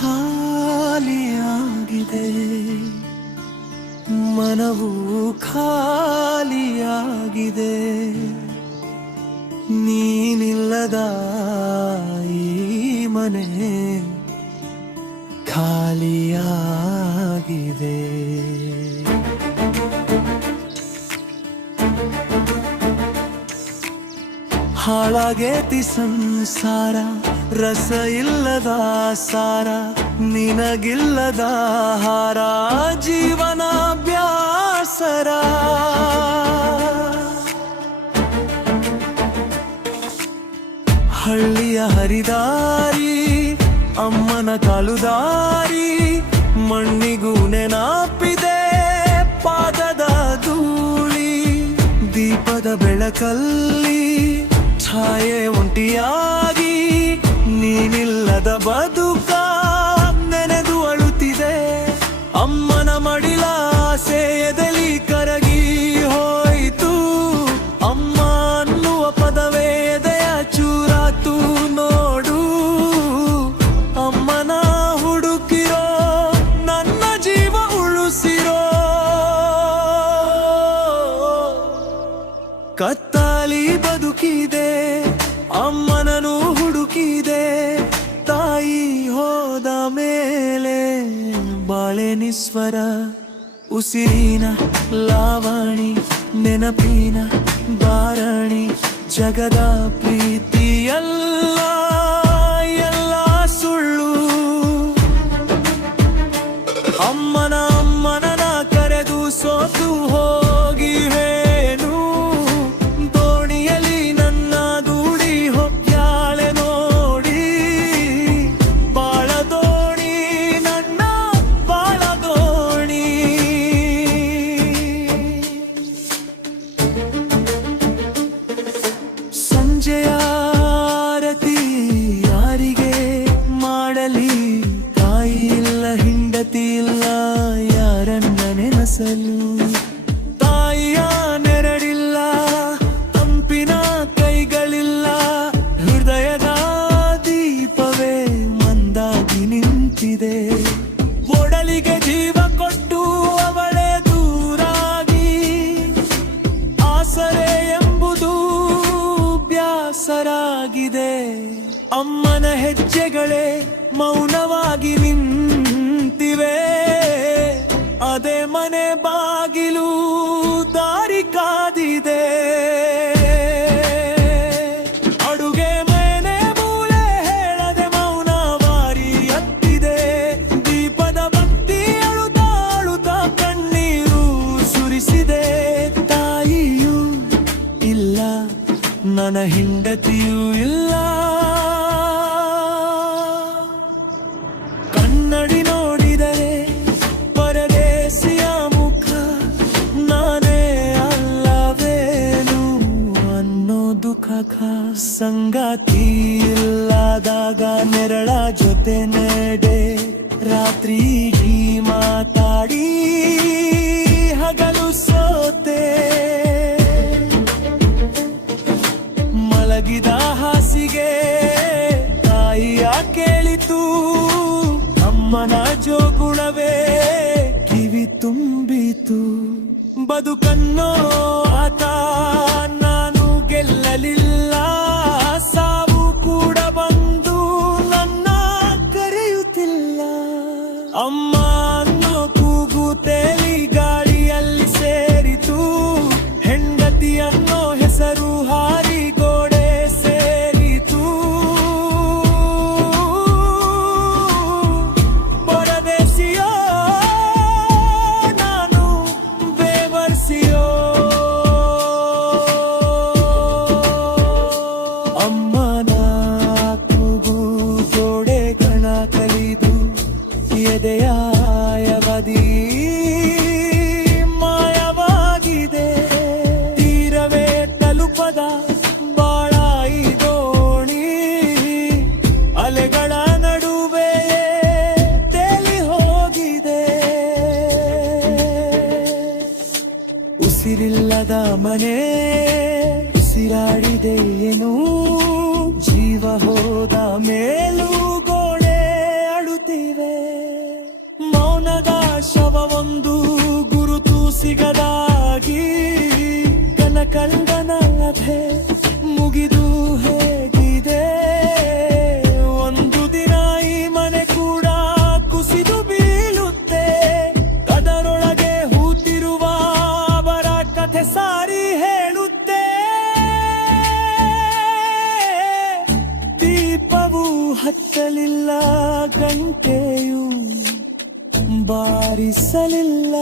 ಖಾಲಿಯಾಗಿದೆ, ಮನವು ಖಾಲಿಯಾಗಿದೆ, ನೀನಿಲ್ಲದ ಈ ಮನೆ ಖಾಲಿಯಾಗಿದೆ. ಹಾಳಾಗೇತಿ ಸಂಸಾರ, ರಸ ಇಲ್ಲದ ಸಾರ, ನಿನಗಿಲ್ಲದ ಹಾರ, ಜೀವನ ಬ್ಯಾಸರ. ಹಳ್ಳಿಯ ಹರಿದಾರಿ, ಅಮ್ಮನ ಕಾಲುದಾರಿ, ಮಣ್ಣಿಗೂ ನೆನಪಿದೆ ಪಾದದ ಧೂಳಿ, ದೀಪದ ಬೆಳಕಲ್ಲಿ ಛಾಯೆ ಒಂಟಿಯಾಗಿ, ನೀನಿಲ್ಲದ ಬದುಕ ನೆನೆದು ಅಳುತ್ತಿದೆ. ಅಮ್ಮನ ಮಡಿಲ ಆಸೆಯದಲ್ಲಿ ಕರಗಿ ಹೋಯಿತು, ಅಮ್ಮ ಅನ್ನುವ ಪದವೇ ಎದೆಯ ಚೂರಾತು ನೋಡು. ಅಮ್ಮನ ಹುಡುಕಿರೋ ನನ್ನ ಜೀವ ಉಳಿಸಿರೋ, ಕತ್ತಾಲಿ ಬದುಕಿದೆ, ಅಮ್ಮನನು ಹುಡುಕಿದೆ. ತಾಯಿ ಹೋದ ಮೇಲೆ ಬಾಳೆ ನಿಸ್ವರ, ಉಸಿರಿನ ಲಾವಣಿ, ನೆನಪಿನ ಬಾರಣಿ, ಜಗದ ಪ್ರೀತಿಯಲ್ಲ ಎಲ್ಲ ಸುಳ್ಳು. ಅಮ್ಮನ ಕರೆದು ಸೋತು ಹೋಗಿವೇನು, ದೋಣಿಯಲ್ಲಿ ನನ್ನ ದೂಡಿ ಹೊಕ್ಯಾಳೆ ನೋಡಿ. ಬಾಳ ದೋಣಿ ನನ್ನ ಬಾಳ ದೋಣಿ. ಸಂಜೆಯ ಆರತಿ ಯಾರಿಗೆ ಮಾಡಲಿ, ತಾಯಿ ಇಲ್ಲ ಹಿಂಡತಿ ಇಲ್ಲ ಯಾರನ್ನ ನೆನಸಲು. ತಾಯಿಯ ನೆರಳಿಲ್ಲ, ತಂಪಿನ ಕೈಗಳಿಲ್ಲ, ಹೃದಯದ ದೀಪವೇ ಮಂದಾಗಿ ನಿಂತಿದೆ. ಒಡಲಿಗೆ ಜೀವ ಕೊಟ್ಟು ಅವಳೇ ದೂರಾಗಿ, ಆಸರೆ ಎಂಬುದು ಬ್ಯಾಸರಾಗಿದೆ. ಅಮ್ಮನ ಹೆಜ್ಜೆಗಳೇ ಮೌನವಾಗಿ ನಿಂತಿವೆ, ಅದೇ ಮನೆ ಬಾಗಿಲು ದಾರಿ ಕಾದಿದೆ. ಅಡುಗೆ ಮನೆ ಮೂಲೆ ಹೇಳದೆ ಮೌನ ವಾರಿ ಎತ್ತಿದೆ. ದೀಪದ ಭಕ್ತಿ ಅಳುತ್ತಾ ಅಳುತ್ತಾ ಕಣ್ಣೀರು ಸುರಿಸಿದೆ. ತಾಯಿಯೂ ಇಲ್ಲ, ನನ್ನ ಹೆಂಡತಿಯೂ ಇಲ್ಲ, ಕನ್ನಡಿ ನೋಡಿದರೆ ಪರದೇಸಿಯ ಮುಖ, ನಾನೇ ಅಲ್ಲವೇನು ಅನ್ನೋ ದುಃಖ. ಸಂಗಾತಿ ಇಲ್ಲದಾಗ ನೆರಳ ಜೊತೆ ನಡೆ, ರಾತ್ರಿ ಮಾತಾಡಿ ಹಗಲು ಸೋತೆ. ಮಲಗಿದ ಹಾಸಿಗೆ ತಾಯಿಯ ಕೇಳಿತು, ಅಮ್ಮನ ಜೋಗುಳವೇ ಕಿವಿ ತುಂಬಿತು. ಬದುಕನ್ನೋ ಆತ ನಾನು ಗೆಲ್ಲಲಿಲ್ಲ, ಸಾವು ಕೂಡ ಬಂದು ನನ್ನ ಕರೆಯುತ್ತಿಲ್ಲ. ಅಮ್ಮ ಅನ್ನೋ ಕೂಗು ತೇಲಿ ಗಾಳಿಯಲ್ಲಿ ಸೇರಿತು, ಹೆಂಡತಿ ಅನ್ನೋ ಹೆಸರು ಹಾರಿ ಗೋಡೆ ಸೇರಿತು. ಪರದೇಶಿಯೋ ನಾನು ಬೇವರ್ಸಿಯೋ, ಅಮ್ಮನ ಕೂಗು ಗೋಡೆ ಕಣ ಕಲಿದು ಎದೆಯ ಯವದಿ ಮಾಯವಾಗಿದೆ. ತೀರವೇ ತಲುಪದ ಬಾಳಾಯಿ ದೋಣಿ, ಅಲೆಗಳ ನಡುವೆ ತೇಲಿ ಹೋಗಿದೆ. ಉಸಿರಿಲ್ಲದ ಮನೆ ಉಸಿರಾಡಿದೆ ಏನು, ಜೀವ ಹೋದ ಮೇಲೂ ಗೋಡೆ ಅಳುತ್ತಿವೆ. ಸಿಗದಾಗಿ ಕನಕಂಡನಥೆ ಮುಗಿದು ಹೇಗಿದೆ. ಒಂದು ದಿನ ಈ ಮನೆ ಕೂಡ ಕುಸಿದು ಬೀಳುತ್ತೆ. ಅದರೊಳಗೆ ಹೂತಿರುವ ಅವರ ಕಥೆ ಸಾರಿ ಹೇಳುತ್ತೆ. ದೀಪವು ಹಚ್ಚಲಿಲ್ಲ, ಗಂಟೆಯು ಬಾರಿಸಲಿಲ್ಲ.